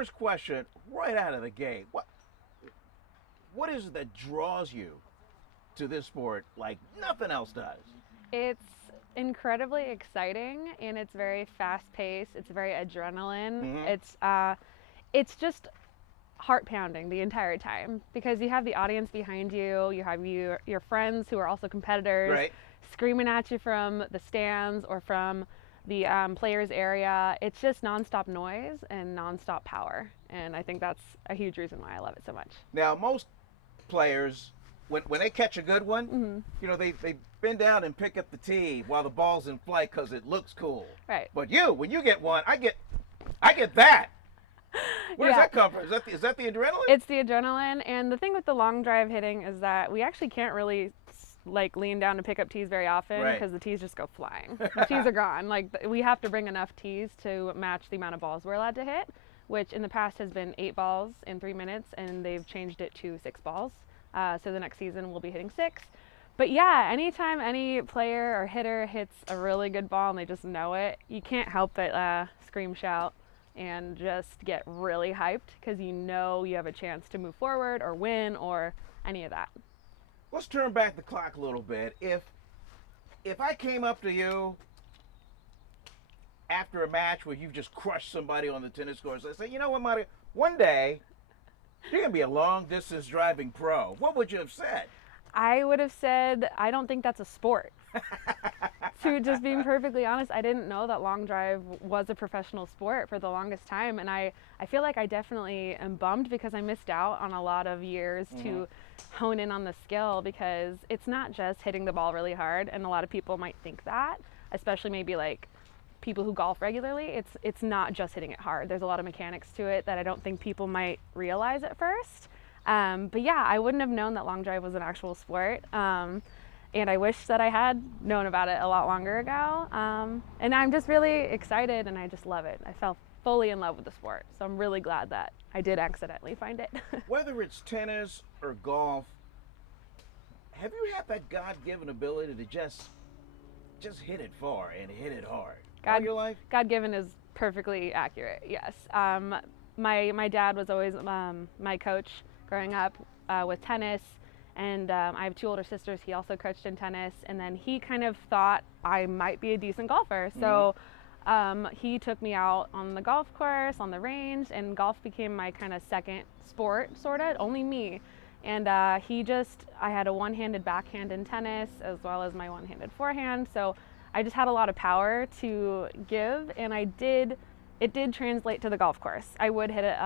first question right out of the gate. What is it that draws you to this sport like nothing else does? It's incredibly exciting, and it's very fast-paced. It's very adrenaline. It's just heart pounding the entire time because you have the audience behind you. You have your friends who are also competitors, Right. screaming at you from the stands or from the players area. It's just nonstop noise and nonstop power, and I think that's a huge reason why I love it so much. Now, most players, when they catch a good one, you know, they bend down and pick up the tee while the ball's in flight because it looks cool. Right. But when you get one, I get that. Where does that come from? Is that the adrenaline? It's the adrenaline, and the thing with the long drive hitting is that we actually can't really like lean down to pick up tees very often because the tees just go flying. The tees are gone. Like we have to bring enough tees to match the amount of balls we're allowed to hit, which in the past has been 8 balls in 3 minutes, and they've changed it to 6 balls. So the next season we'll be hitting 6. But yeah, anytime any player or hitter hits a really good ball and they just know it, you can't help but scream, shout, and just get really hyped because you know you have a chance to move forward or win or any of that. Let's turn back the clock a little bit. If I came up to you after a match where you've just crushed somebody on the tennis course, I say, you know what, Marty, one day you're going to be a long-distance driving pro, what would you have said? I would have said, I don't think that's a sport. To just being perfectly honest, I didn't know that long drive was a professional sport for the longest time, and I feel like I definitely am bummed because I missed out on a lot of years to hone in on the skill, because it's not just hitting the ball really hard, and a lot of people might think that, especially maybe like people who golf regularly. It's not just hitting it hard. There's a lot of mechanics to it that I don't think people might realize at first. But yeah, I wouldn't have known that long drive was an actual sport. And I wish that I had known about it a lot longer ago. And I'm just really excited, and I just love it. I fell fully in love with the sport. So I'm really glad that I did accidentally find it. Whether it's tennis or golf, have you had that God-given ability to just hit it far and hit it hard all your life? God-given is perfectly accurate, yes. My dad was always my coach growing up with tennis. And I have 2 older sisters. He also coached in tennis, and then he kind of thought I might be a decent golfer. So he took me out on the golf course, on the range, and golf became my kind of second sport, sort of, only me. And I had a one-handed backhand in tennis as well as my one-handed forehand. So I just had a lot of power to give, and it did translate to the golf course. I would hit it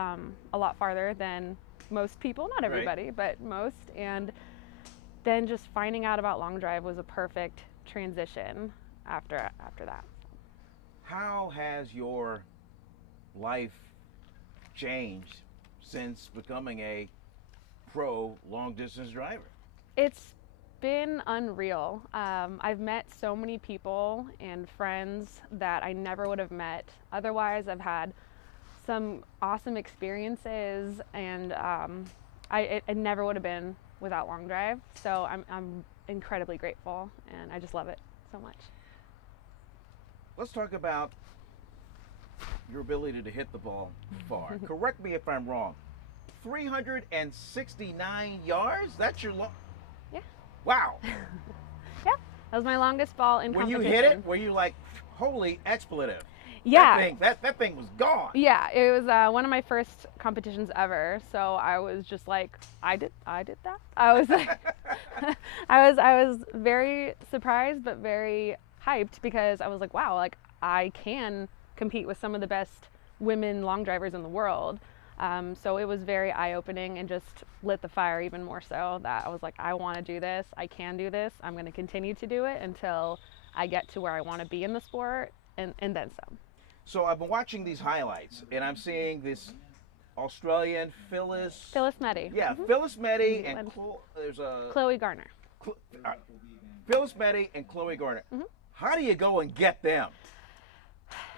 a lot farther than most people, not everybody, but most. And then just finding out about long drive was a perfect transition after that. How has your life changed since becoming a pro long distance driver? It's been unreal. I've met so many people and friends that I never would have met otherwise. I've had some awesome experiences, and it never would have been without long drive. So I'm incredibly grateful, and I just love it so much. Let's talk about your ability to hit the ball far. Correct me if I'm wrong. 369 yards? That's your long? Yeah. Wow. Yeah, that was my longest ball in competition. When you hit it, were you like, holy expletive? Yeah. That thing was gone. Yeah, it was one of my first competitions ever. So I was just like, I did that. I was I was very surprised but very hyped because I was like, wow, like I can compete with some of the best women long drivers in the world. So it was very eye-opening and just lit the fire even more so that I was like, I want to do this. I can do this. I'm going to continue to do it until I get to where I want to be in the sport and then some. So I've been watching these highlights, and I'm seeing this Australian Phyllis Meddy. Yeah, Phyllis Meddy and there's a Chloe Garner. Phyllis Meddy and Chloe Garner. How do you go and get them?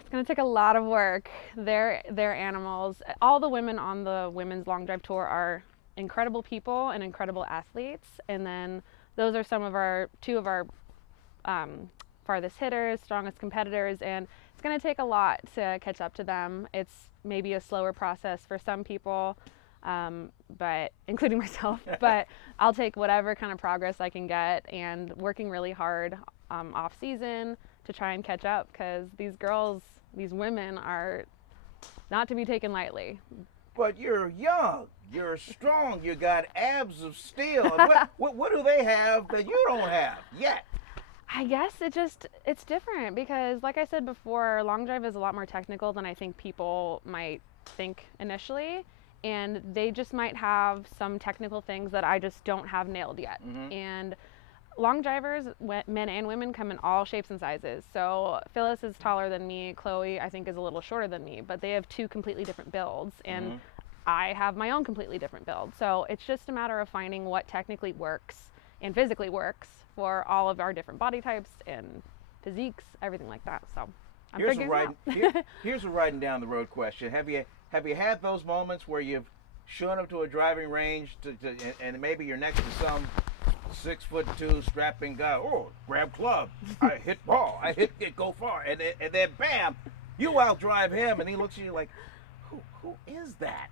It's going to take a lot of work. They're animals. All the women on the women's long drive tour are incredible people and incredible athletes. And then those are two of our farthest hitters, strongest competitors, and it's going to take a lot to catch up to them. It's maybe a slower process for some people, but including myself, but I'll take whatever kind of progress I can get, and working really hard off season to try and catch up, because these girls, these women are not to be taken lightly. But you're young, you're strong, you got abs of steel. And what do they have that you don't have yet? I guess it's different, because like I said before, long drive is a lot more technical than I think people might think initially, and they just might have some technical things that I just don't have nailed yet. And long drivers, men and women, come in all shapes and sizes. So Phyllis is taller than me, Chloe I think is a little shorter than me, but they have two completely different builds, and I have my own completely different build. So it's just a matter of finding what technically works and physically works for all of our different body types and physiques, everything like that. So I'm figuring it out. Here's a riding down the road question. Have you had those moments where you've shown up to a driving range and maybe you're next to some 6'2" strapping guy? Oh, grab club, I hit ball, I hit it, go far, and then bam, you outdrive him, and he looks at you like, who is that?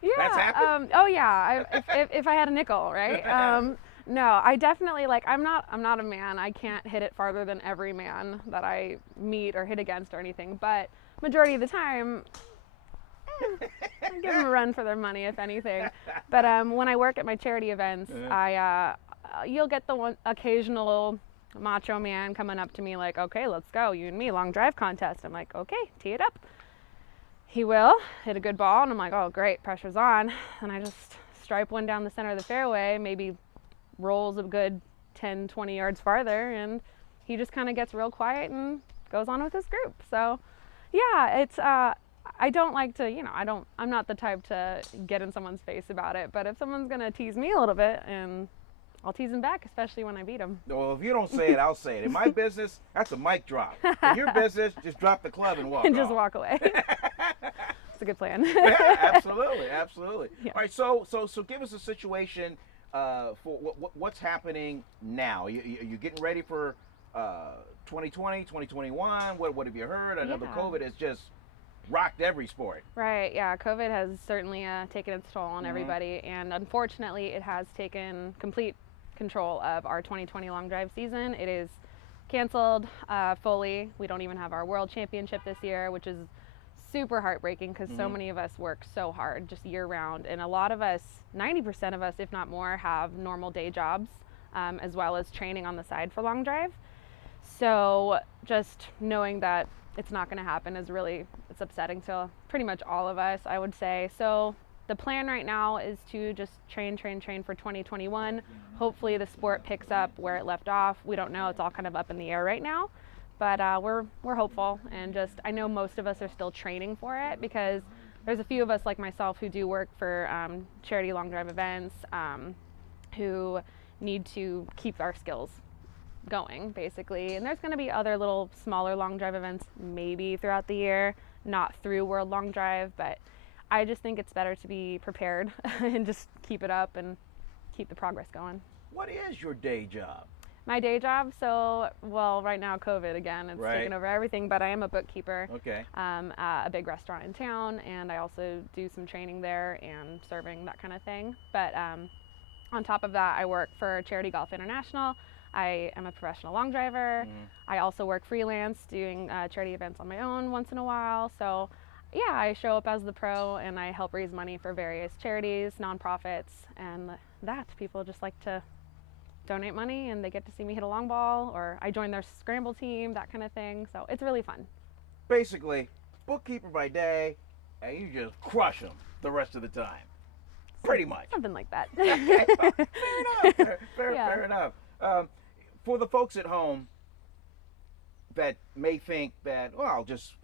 Yeah. That's happened? Oh yeah. If I had a nickel, right? No, I definitely, like, I'm not a man. I can't hit it farther than every man that I meet or hit against or anything. But majority of the time, I give them a run for their money, if anything. But when I work at my charity events, you'll get the one occasional macho man coming up to me like, okay, let's go, you and me, long drive contest. I'm like, okay, tee it up. He will hit a good ball, and I'm like, oh great, pressure's on. And I just stripe one down the center of the fairway, maybe rolls a good 10, 20 yards farther, and he just kind of gets real quiet and goes on with his group. So yeah, it's I don't like to, I'm not the type to get in someone's face about it, but if someone's gonna tease me a little bit, and I'll tease them back, especially when I beat them. Well, if you don't say it, I'll say it. In my business, that's a mic drop. In your business, just drop the club and walk and just off. walk away. It's a good plan. Yeah, absolutely, absolutely. Yeah. All right, so give us a situation for what's happening now. You getting ready for 2020, 2021? What have you heard? I know the COVID has just rocked every sport. Right, yeah, COVID has certainly taken its toll on everybody, and unfortunately it has taken complete control of our 2020 long drive season. It is canceled fully. We don't even have our world championship this year, which is super heartbreaking, because so many of us work so hard just year round, and a lot of us, 90% of us if not more, have normal day jobs as well as training on the side for long drive. So just knowing that it's not going to happen is really, it's upsetting to pretty much all of us, I would say. So the plan right now is to just train for 2021. Hopefully the sport picks up where it left off. We don't know, it's all kind of up in the air right now, but we're hopeful, and just, I know most of us are still training for it, because there's a few of us like myself who do work for charity long drive events who need to keep our skills going, basically. And there's going to be other little smaller long drive events maybe throughout the year, not through World Long Drive, but I just think it's better to be prepared and just keep it up and keep the progress going. What is your day job? My day job, so, well, right now COVID again, it's taken over everything, but I am a bookkeeper. Okay. A big restaurant in town, and I also do some training there and serving, that kind of thing. But on top of that, I work for Charity Golf International. I am a professional long driver. I also work freelance doing charity events on my own once in a while. So yeah, I show up as the pro and I help raise money for various charities, nonprofits, and that people just like to donate money and they get to see me hit a long ball, or I join their scramble team, that kind of thing. So it's really fun. Basically, bookkeeper by day, and you just crush them the rest of the time. Pretty much. Something like that. Okay, well, fair enough. Fair enough. For the folks at home that may think that, well, just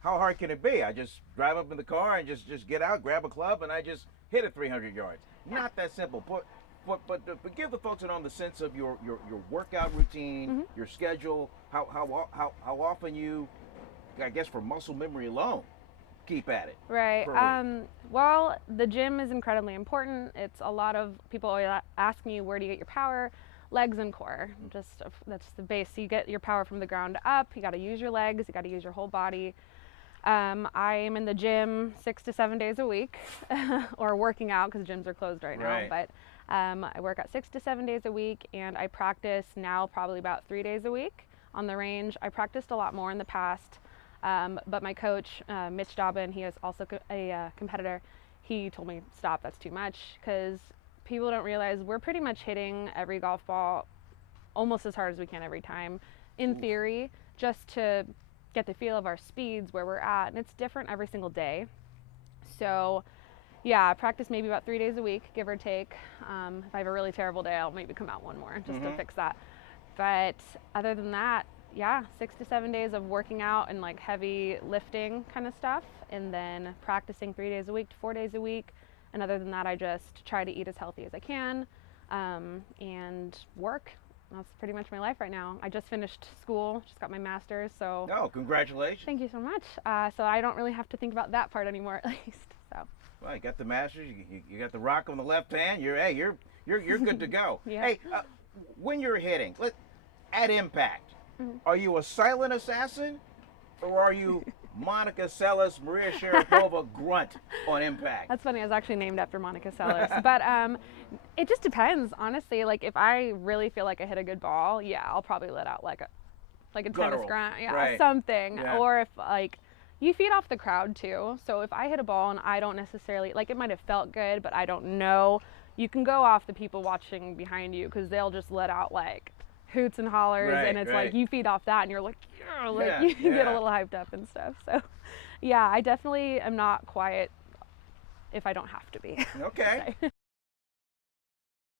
how hard can it be? I just drive up in the car and just get out, grab a club, and I just hit it 300 yards. Not that simple. But give the folks at home the sense of your workout routine, your schedule, how often you, I guess for muscle memory alone, keep at it. Right. Well, the gym is incredibly important. It's a lot of people always ask me, where do you get your power? legs and core. That's the base. So you get your power from the ground up. You got to use your legs. You got to use your whole body. I am in the gym 6 to 7 days a week, or working out because gyms are closed right now. But I work out 6 to 7 days a week, and I practice now probably about 3 days a week on the range. I practiced a lot more in the past, but my coach, Mitch Dobbin, he is also a competitor. He told me, stop, that's too much, because people don't realize we're pretty much hitting every golf ball almost as hard as we can every time, in theory, just to get the feel of our speeds, where we're at, and it's different every single day. So yeah, I practice maybe about 3 days a week, give or take. If I have a really terrible day, I'll maybe come out one more just to fix that. But other than that, yeah, 6 to 7 days of working out and like heavy lifting kind of stuff, and then practicing 3 days a week to 4 days a week. And other than that, I just try to eat as healthy as I can, and work. That's pretty much my life right now. I just finished school, just got my master's, so. Oh, congratulations. Thank you so much. So I don't really have to think about that part anymore, at least. So. Well, you got the master's, you got the rock on the left hand. You're good to go. Yeah. Hey, when you're hitting, at impact, are you a silent assassin, or are you Monica Seles, Maria Sharapova grunt on impact? That's funny. I was actually named after Monica Seles. But it just depends, honestly. Like, if I really feel like I hit a good ball, yeah, I'll probably let out like a tennis grunt, something. Yeah. Or if like you feed off the crowd too. So if I hit a ball and I don't necessarily like, it might have felt good, but I don't know, you can go off the people watching behind you, because they'll just let out like hoots and hollers, and it's like you feed off that and you're like, yeah, you get a little hyped up and stuff. So yeah, I definitely am not quiet if I don't have to be. Okay.